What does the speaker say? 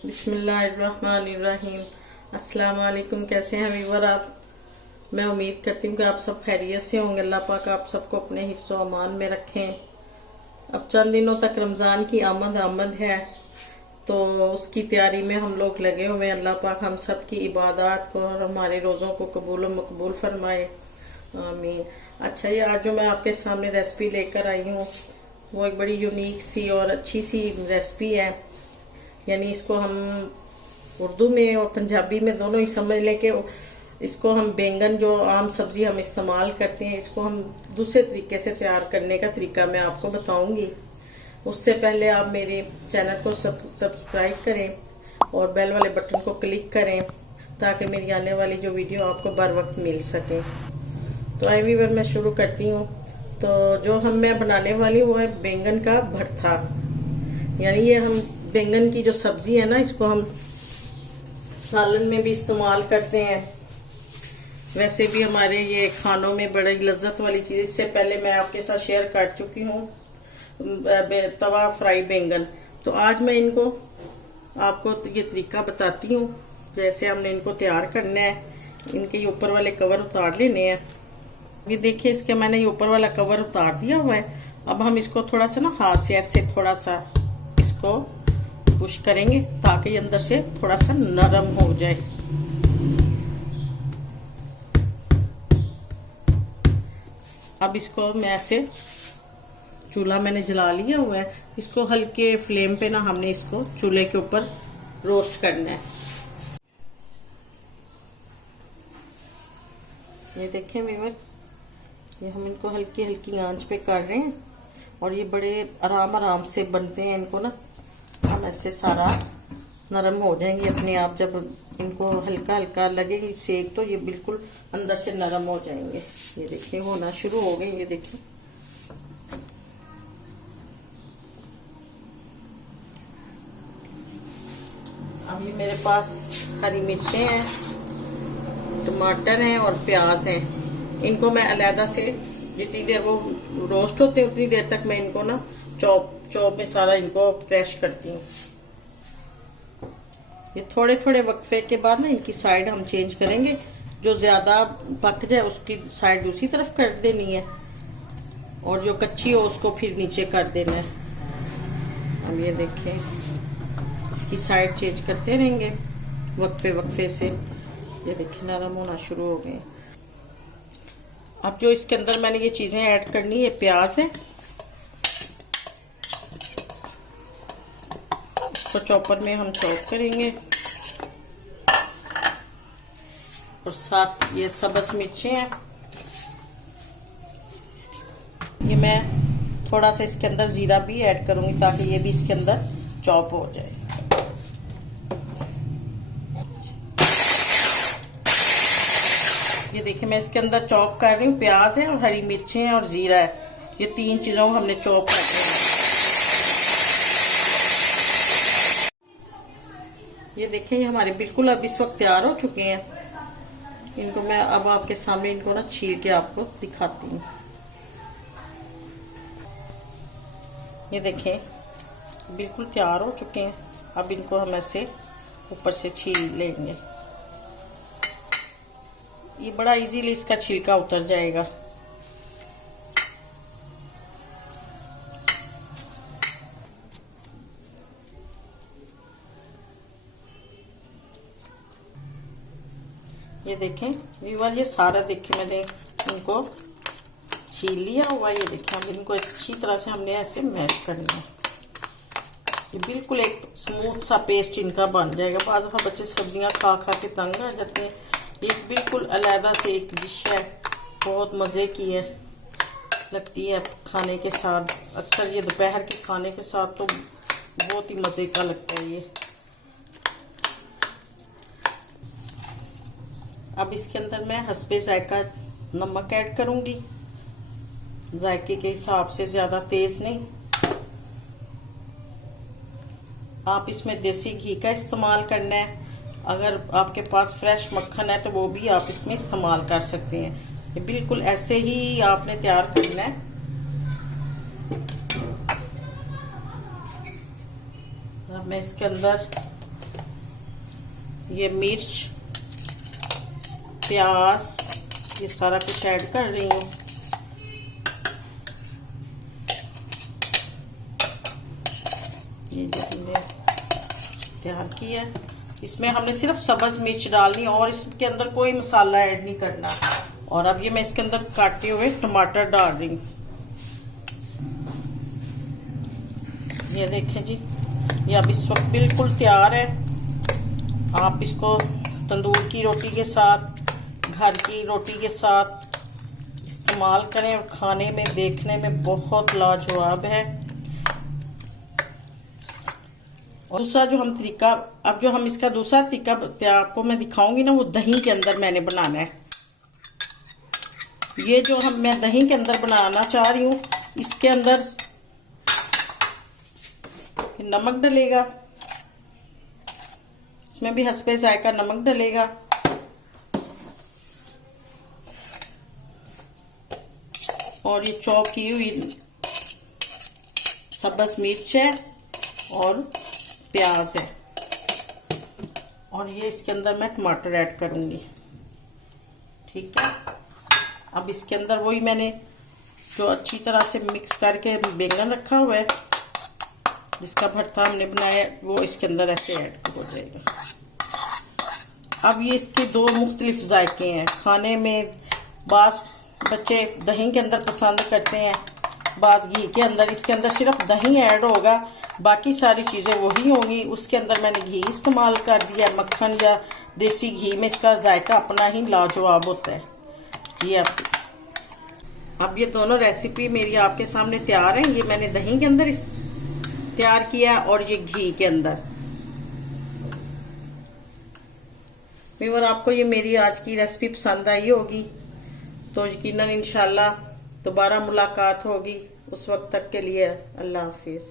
बिस्मिल्लाहिर्रहमानिर्रहीम। अस्सलाम वालेकुम। कैसे हैं व्यूअर आप? मैं उम्मीद करती हूँ कि आप सब खैरियत से होंगे। अल्लाह पाक आप सबको अपने हिफ्ज़ व अमान में रखें। अब चंद दिनों तक रमज़ान की आमद है, तो उसकी तैयारी में हम लोग लगे हुए हैं। अल्लाह पाक हम सब की इबादत को और हमारे रोज़ों को कबूल व मकबूल फरमाए, आमीन। अच्छा, ये आज जो मैं आपके सामने रेसिपी लेकर आई हूँ वो एक बड़ी यूनिक सी और अच्छी सी रेसिपी है। यानी इसको हम उर्दू में और पंजाबी में दोनों ही समझ लें कि इसको हम बैंगन, जो आम सब्जी हम इस्तेमाल करते हैं, इसको हम दूसरे तरीके से तैयार करने का तरीका मैं आपको बताऊंगी। उससे पहले आप मेरे चैनल को सब्सक्राइब करें और बेल वाले बटन को क्लिक करें ताकि मेरी आने वाली जो वीडियो आपको बर वक्त मिल सके। तो आई व्यूअर, मैं शुरू करती हूँ। तो जो मैं बनाने वाली हूँ वो है बैंगन का भरता। यानी ये हम बैंगन की जो सब्जी है ना, इसको हम सालन में भी इस्तेमाल करते हैं। वैसे भी हमारे ये खानों में बड़ी लज्जत वाली चीज़। इससे पहले मैं आपके साथ शेयर कर चुकी हूँ तवा फ्राई बैंगन। तो आज मैं इनको आपको ये तरीका बताती हूँ जैसे हमने इनको तैयार करना है। इनके ये ऊपर वाले कवर उतार लेने हैं। ये देखिए, इसके मैंने ये ऊपर वाला कवर उतार दिया हुआ है। अब हम इसको थोड़ा सा ना हाथ से ऐसे थोड़ा सा इसको पुश करेंगे ताकि अंदर से थोड़ा सा नरम हो जाए। अब इसको मैं ऐसे, चूल्हा मैंने जला लिया हुआ है। इसको हल्के फ्लेम पे ना हमने इसको चूल्हे के ऊपर रोस्ट करना है। ये देखें व्यूअर, ये हम इनको हल्की हल्की आंच पे कर रहे हैं और ये बड़े आराम से बनते हैं। इनको ना हम ऐसे सारा नरम हो जाएंगे अपने आप। जब इनको हल्का हल्का लगेगी सेक तो ये बिल्कुल अंदर से नरम हो जाएंगे। ये देखिए होना शुरू हो गए। ये देखिए, अभी मेरे पास हरी मिर्चें हैं, टमाटर हैं और प्याज हैं। इनको मैं अलहदा से जितनी देर वो रोस्ट होते हैं उतनी देर तक मैं इनको ना चॉप में सारा इनको क्रैश करती हूँ। ये थोड़े थोड़े वक्फे के बाद ना इनकी साइड हम चेंज करेंगे। जो ज्यादा पक जाए उसकी साइड दूसरी तरफ कर देनी है और जो कच्ची हो उसको फिर नीचे कर देना है। अब ये देखें, इसकी साइड चेंज करते रहेंगे वक्फे से। ये देखिए नरम होना शुरू हो गए। अब जो इसके अंदर मैंने ये चीजें ऐड करनी है, प्याज है, इसको चॉपर में हम चॉप करेंगे और साथ ये सब्ज मिर्चें हैं। ये मैं थोड़ा सा इसके अंदर जीरा भी ऐड करूंगी ताकि ये भी इसके अंदर चॉप हो जाए। ये देखिए, मैं इसके अंदर चॉप कर रही हूँ। प्याज है और हरी मिर्चें हैं और जीरा है। ये तीन चीजों को हमने चॉप कर दिया। ये देखें, ये हमारे बिल्कुल अब इस वक्त तैयार हो चुके हैं। इनको मैं अब आपके सामने इनको ना छील के आपको दिखाती हूँ। ये देखें, बिल्कुल तैयार हो चुके हैं। अब इनको हम ऐसे ऊपर से छील लेंगे। ये बड़ा इजीली इसका छिलका उतर जाएगा। ये देखें व्यूअर, ये सारा देखें मैंने इनको छील लिया हुआ। ये देखें, अब इनको अच्छी तरह से हमने ऐसे मैश करना है। ये बिल्कुल एक स्मूथ सा पेस्ट इनका बन जाएगा। बाज़ दफ़ा बच्चे सब्जियां खा के तंग आ जाते हैं। ये बिल्कुल अलहदा से एक डिश है, बहुत मज़े की है, लगती है खाने के साथ। अक्सर ये दोपहर के खाने के साथ तो बहुत ही मज़े का लगता है ये। अब इसके अंदर मैं हस्बे जायका नमक ऐड करूँगी, जायके के हिसाब से, ज़्यादा तेज़ नहीं। आप इसमें देसी घी का इस्तेमाल करना है। अगर आपके पास फ्रेश मक्खन है तो वो भी आप इसमें इस्तेमाल कर सकते हैं। ये बिल्कुल ऐसे ही आपने तैयार करना है। अब मैं इसके अंदर ये मिर्च, प्याज, ये सारा कुछ ऐड कर रही हूँ। ये जो हमने तैयार किया है, इसमें हमने सिर्फ सब्ज मिर्च डालनी और इसके अंदर कोई मसाला ऐड नहीं करना। और अब ये मैं इसके अंदर काटे हुए टमाटर डाल रही हूँ। ये देखें जी, ये अब इस वक्त बिल्कुल तैयार है। आप इसको तंदूर की रोटी के साथ, घर की रोटी के साथ इस्तेमाल करें और खाने में देखने में बहुत लाजवाब है। और दूसरा जो हम तरीका, अब जो हम इसका दूसरा तरीका आपको मैं दिखाऊंगी ना, वो दही के अंदर मैंने बनाना है। ये जो मैं दही के अंदर बनाना चाह रही हूँ, इसके अंदर नमक डलेगा, इसमें भी हस्बे जायका नमक डलेगा, और ये चॉप की हुई सब्ज मिर्च है और प्याज है, और ये इसके अंदर मैं टमाटर ऐड करूंगी। ठीक है, अब इसके अंदर वही मैंने जो अच्छी तरह से मिक्स करके बैंगन रखा हुआ है, जिसका भरता हमने बनाया, वो इसके अंदर ऐसे ऐड हो जाएगा। अब ये इसके दो मुख्तलिफ जायके हैं खाने में। बास बच्चे दही के अंदर पसंद करते हैं, बास घी के अंदर। इसके अंदर सिर्फ दही ऐड होगा, बाकी सारी चीज़ें वही होंगी। उसके अंदर मैंने घी इस्तेमाल कर दिया, मक्खन या देसी घी में इसका जायका अपना ही लाजवाब होता है। ये अब ये दोनों रेसिपी मेरी आपके सामने तैयार है। ये मैंने दही के अंदर तैयार किया और ये घी के अंदर। व्यूअर, आपको ये मेरी आज की रेसिपी पसंद आई होगी, तो यकीनन इंशाल्लाह दोबारा मुलाकात होगी। उस वक्त तक के लिए अल्लाह हाफिज़।